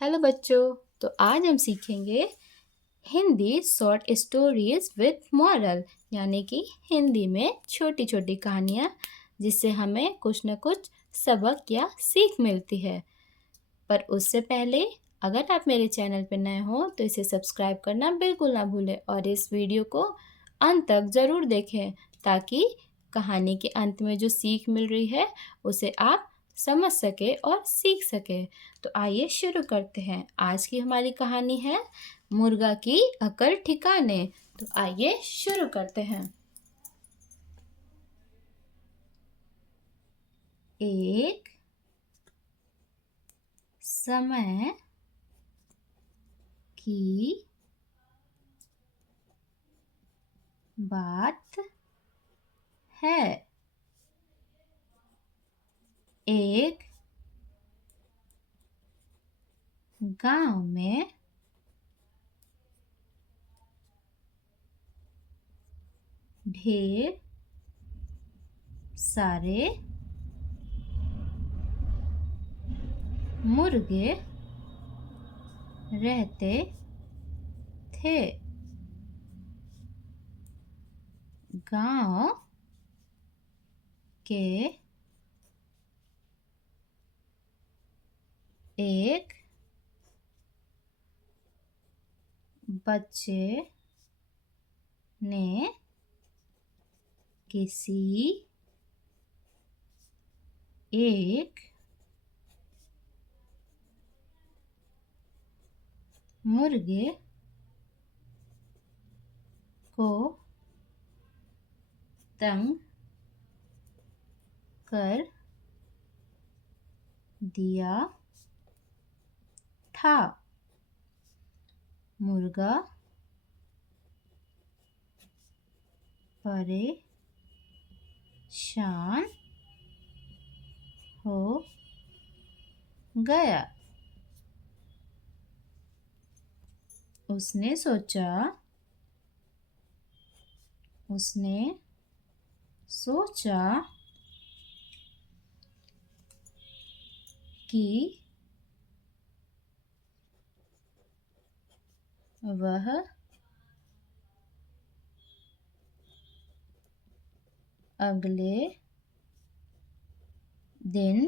Hello बच्चों। तो आज हम सीखेंगे Hindi short stories with moral, यानी कि हिंदी में छोटी छोटी कहानियाँ जिससे हमें कुछ न कुछ सबक या सीख मिलती है। पर उससे पहले अगर आप मेरे चैनल पर नए हो तो इसे सब्सक्राइब करना बिल्कुल ना भूलें और इस वीडियो को अंत तक ज़रूर देखें ताकि कहानी के अंत में जो सीख मिल रही है उसे आप समझ सके और सीख सके। तो आइए शुरू करते हैं। आज की हमारी कहानी है मुर्गा की अकल ठिकाने। तो आइए शुरू करते हैं। एक समय की बात है। एक गांव में ढेर सारे मुर्गे रहते थे। गांव के एक बच्चे ने किसी एक मुर्गे को तंग कर दिया था। मुर्गा परेशान हो गया। उसने सोचा कि वह अगले दिन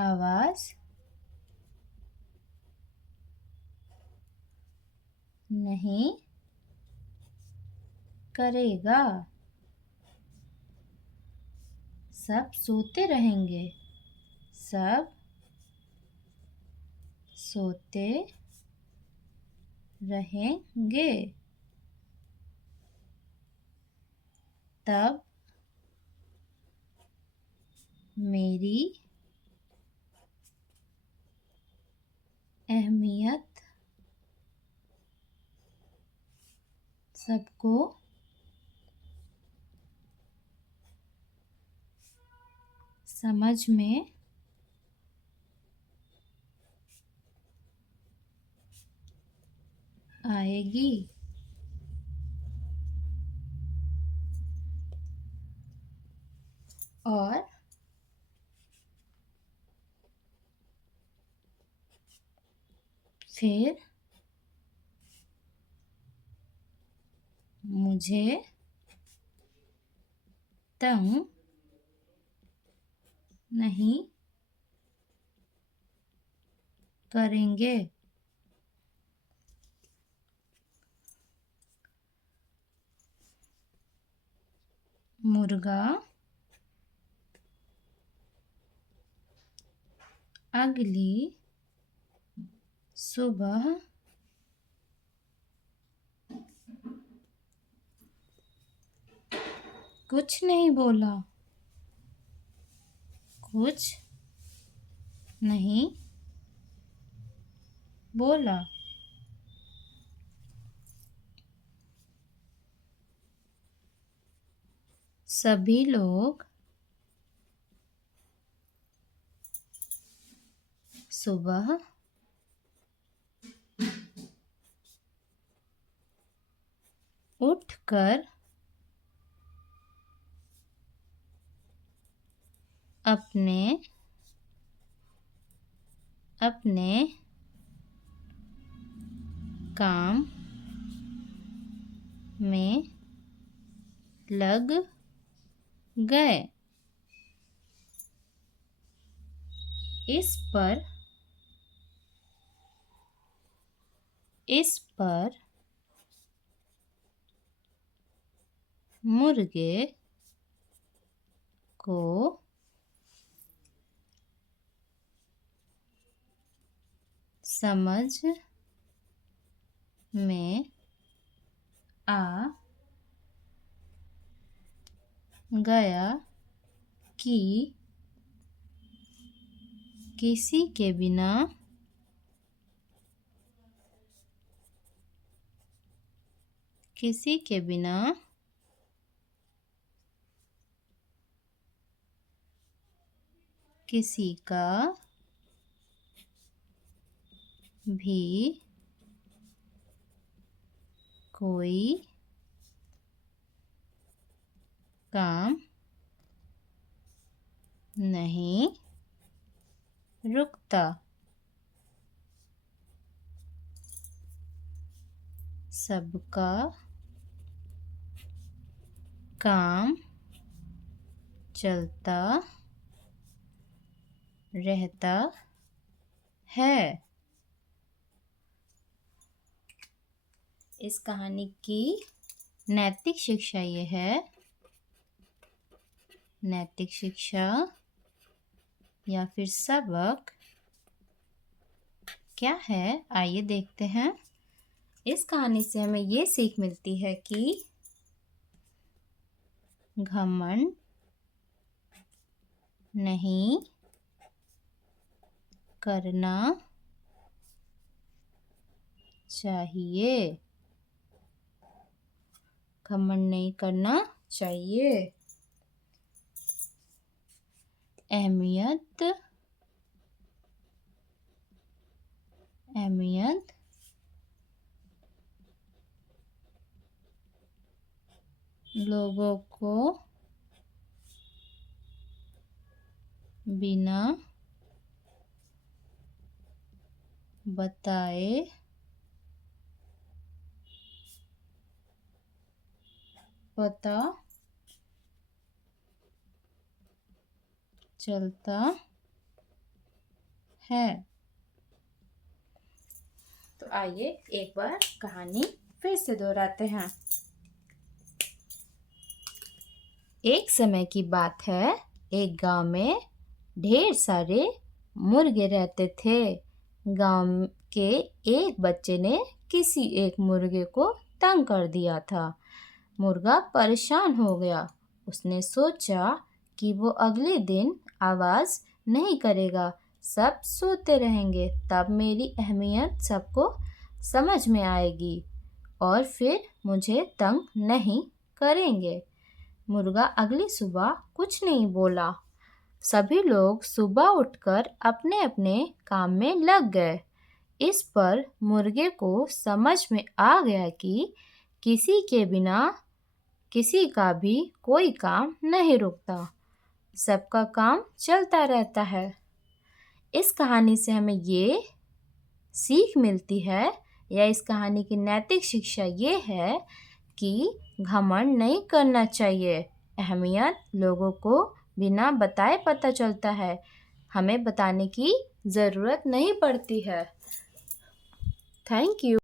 आवाज नहीं करेगा। सब सोते रहेंगे। सब सोते रहेंगे। तब मेरी अहमियत सबको समझ में आएगी। और फिर मुझे तंग नहीं करेंगे। मुर्गा अगली सुबह कुछ नहीं बोला। कुछ नहीं बोला। सभी लोग सुबह उठकर अपने अपने काम में लग गए। इस पर मुर्गे को समझ में आ गया कि किसी के बिना किसी का भी कोई काम नहीं रुकता। सबका काम चलता रहता है। इस कहानी की नैतिक शिक्षा ये है, नैतिक शिक्षा या फिर सबक क्या है, आइए देखते हैं। इस कहानी से हमें ये सीख मिलती है कि घमंड नहीं करना चाहिए। घमंड नहीं करना चाहिए। अहमियत लोगों को बिना बताए पता चलता है। तो आइए एक बार कहानी फिर से दोहराते हैं। एक समय की बात है, एक गांव में ढेर सारे मुर्गे रहते थे। गांव के एक बच्चे ने किसी एक मुर्गे को तंग कर दिया था। मुर्गा परेशान हो गया। उसने सोचा कि वो अगले दिन आवाज़ नहीं करेगा, सब सोते रहेंगे, तब मेरी अहमियत सबको समझ में आएगी और फिर मुझे तंग नहीं करेंगे। मुर्गा अगली सुबह कुछ नहीं बोला। सभी लोग सुबह उठकर अपने अपने काम में लग गए। इस पर मुर्गे को समझ में आ गया कि किसी के बिना किसी का भी कोई काम नहीं रुकता, सबका काम चलता रहता है। इस कहानी से हमें ये सीख मिलती है, या इस कहानी की नैतिक शिक्षा ये है कि घमंड नहीं करना चाहिए। अहमियत लोगों को बिना बताए पता चलता है, हमें बताने की ज़रूरत नहीं पड़ती है। Thank you.